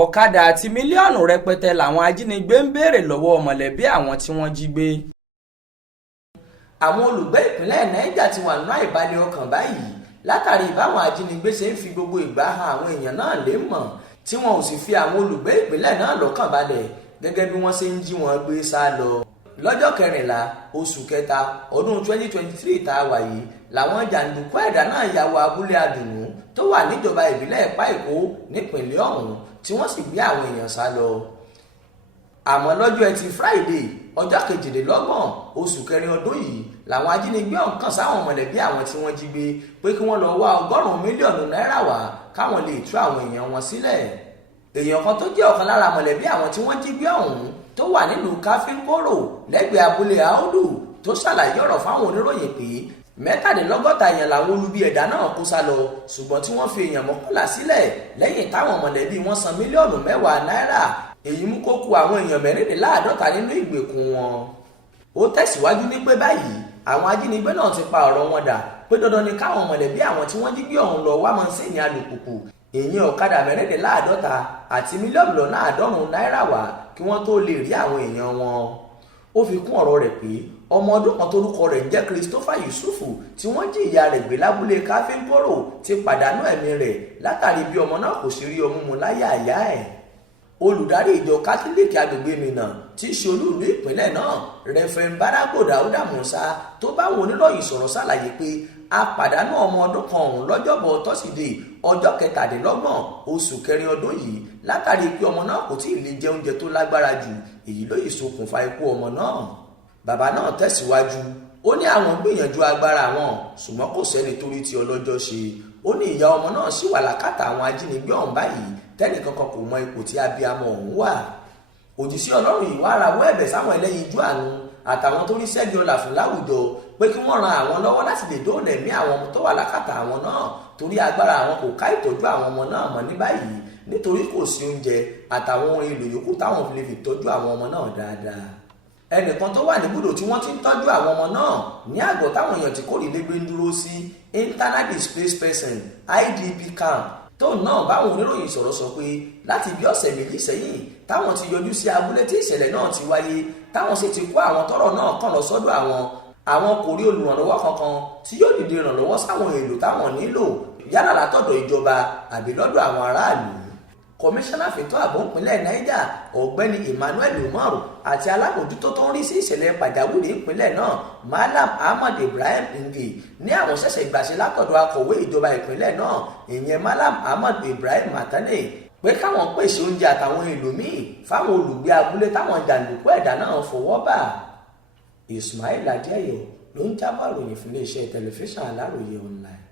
Ọ̀kadà àti mílíọ̀nù rẹpẹtẹ làwọn ajínigbé ń béèrè lọ́wọ́ mọ̀lẹ́bí àwọn tí wọ́n jí gbé. Àwọn olùgbé ìpínlẹ̀ Niger ti wà nínú àìbalẹ̀ ọkàn báyìí látàrí báwọn ajínigbé ṣe ń fi gbogbo ìgbà han àwọn èèyàn náà lé mọ̀ tí wọn ò sì fi àwọn olùgbé ìpínlẹ̀ náà lọ́kàn balẹ̀ gẹ́gẹ́ bí wọ́n ṣe ń jí wọn gbé sá lọ. Lọ́jọ́ 14 oṣù kẹta ọdún 2023 tá a wà yìí làwọn jàǹdùkú ẹ̀dá náà ya wọ abúlé Adùnnú tó wà níjọba ìbílẹ̀ Ẹ̀pá Èkó nípìnlẹ̀ ọ̀hún tí wọ́n sì gbé àwọn èèyàn sá lọ. Àmọ́ lọ́jọ́ Ẹtì Friday ọjọ́ 22 oṣù kẹrin ọdún yìí làwọn ajínigbé ọ̀hún kàn sáwọn mọ̀lẹ́bí àwọn tí wọ́n jí gbé pé kí wọ́n lọ wá 100 mílíọ̀nù náírà wá káwọn lè tú àwọn èèyàn wọn sílẹ̀. Èèyàn kan tó jẹ́ ọ̀kan lára mọ̀lẹ́bí àwọn tí wọ́n jí gbé ọ̀hún tó wà nílùú Káfíńkóró lẹ́gbẹ̀ẹ́ abúlé Àódù tó ṣàlàyé ọ̀rọ̀ fáwọn oníròyìn pé 67 èèyàn làwọn olubi ẹ̀dá náà kó sá lọ ṣùgbọ́n tí wọ́n fi èèyàn 11 sílẹ̀ lẹ́yìn táwọn mọ̀lẹ́bí wọn san mílíọ̀nù 10 náírà. Èyí mú kó kù àwọn èèyàn 54 nínú ìgbèkùn wọn. Ó tẹ̀síwájú ní pé báyìí àwọn ajínigbé náà ti pa ọ̀rọ̀ wọn dà pé dandan ni káwọn mọ̀lẹ́bí àwọn tí wọ́n jí gbé ọ̀hún lọ wá mọ́sìnì alùpùpù èèyàn ọ̀kadà 54 àti mílíọ̀nù lọ́nà 90 náírà wá kí wọ́n tó lè rí àwọn èèyàn wọn. Ó fi kún ọ̀rọ̀ rẹ̀ pé ọmọ ọdún kan torúkọ rẹ̀ ń jẹ́ Christopher Yusufu tí wọ́n jí ìyá rẹ̀ gbé lábúlé Káfíńkóró ti pàdánù ẹ̀mí rẹ̀ látàrí bí ọmọ náà kò sí rí ọmú mu láyé àyá ẹ̀. Olùdarí ìjọ kátólíìkì agbègbè Minna tí í ṣe olú-ìlú ìpínlẹ̀ náà Rẹ̀fẹ̀rẹ̀ǹdì Bárágò Dáúdà Mùsá tó báwọn oníròyìn sọ̀rọ̀ ṣàlàyé pé a pàdánù ọmọ ọdún kan ọ̀hún lọ́jọ́bọ̀ tọ́sídẹ̀ẹ́ ọjọ́ 27 oṣù kẹrin ọdún yìí látàrí pé ọmọ náà kò tí ì lè jẹ oúnjẹ tó lágbára jù èyí ló yìí ṣokùnfà ikú ọmọ náà. Bàbá náà tẹ̀síwájú ó ní àwọn gbìyànjú agbára wọn ṣùgbọ́n kò sẹ́ni tó rí tí ọlọ́jọ́ ṣe. Ó ní ìyá ọmọ náà ṣì wà lákàtà àwọn ajínigbé ọ̀hún báyìí tẹ́nìkankan kò mọ ipò tí abiyamọ ọ̀hún wà. Òjíṣẹ́ Ọlọ́run yìí wá rawọ́ ẹ̀bẹ̀ sáwọn ẹlẹ́yinjú àánú àtàwọn tó rí ṣẹ́gi ọlà fún láwùjọ pé kí wọ́n ran àwọn lọ́wọ́ láti lè dóòlà ẹ̀mí àwọn ọmọ tó wà lákàtà àwọn náà torí agbára àwọn kò ká ìtọ́jú àwọn ọmọ náà mọ́ ní báyìí nítorí kò sí oúnjẹ àtàwọn ohun èlò yòókù táwọn fi lè fi tọ́jú àwọn ọmọ náà dáadáa. Ẹnìkan tó wà níbùdó tí wọ́n ti ń tọ́jú àwọn ọmọ náà ní àgọ́ táwọn èèyàn tí kò rí légbé ń dúró sí internal displaced person IDP camp tóun náà báwọn oníròyìn sọ̀rọ̀ sọ pé láti bí ọ̀sẹ̀ méjì sẹ́yìn táwọn ti yọjú sí abúlé tí ìṣẹ̀lẹ̀ náà ti wáyé táwọn sì ti kó àwọn tọ́rọ̀ náà kàn lọ sọ́dọ̀ àwọn kò rí olùrànlọ́wọ́ kankan tí yóò dìde ìrànlọ́wọ́ sáwọn èlò táwọn nílò yálà látọ̀dọ̀ ìjọba àbí lọ́dọ̀ àwọn aráàlú. Kọmíṣánná fètò ààbò ìpínlẹ̀ Niger ọ̀gbẹ́ni Emmanuel Umaru àti alábòjútó tó ń rí sí ìṣẹ̀lẹ̀ pàjáwìrì ìpínlẹ̀ náà Malam Ahmad Ibrahim Nge ní àwọn ṣẹ̀ṣẹ̀ gbàṣẹ látọ̀dọ̀ akọ̀wé ìjọba ìpínlẹ̀ náà ìyẹn Malam Ahmad Ibrahim Matane pé káwọn pèsè oúnjẹ àtàwọn èlò míì fáwọn olùgbé abúlé táwọn jàǹdùkú ẹ̀dá náà fọwọ́ bà. Ismail Adéyọ̀ ló ń jábọ̀ ìròyìn fún iléeṣẹ́ tẹlifíṣàn Aláròye online.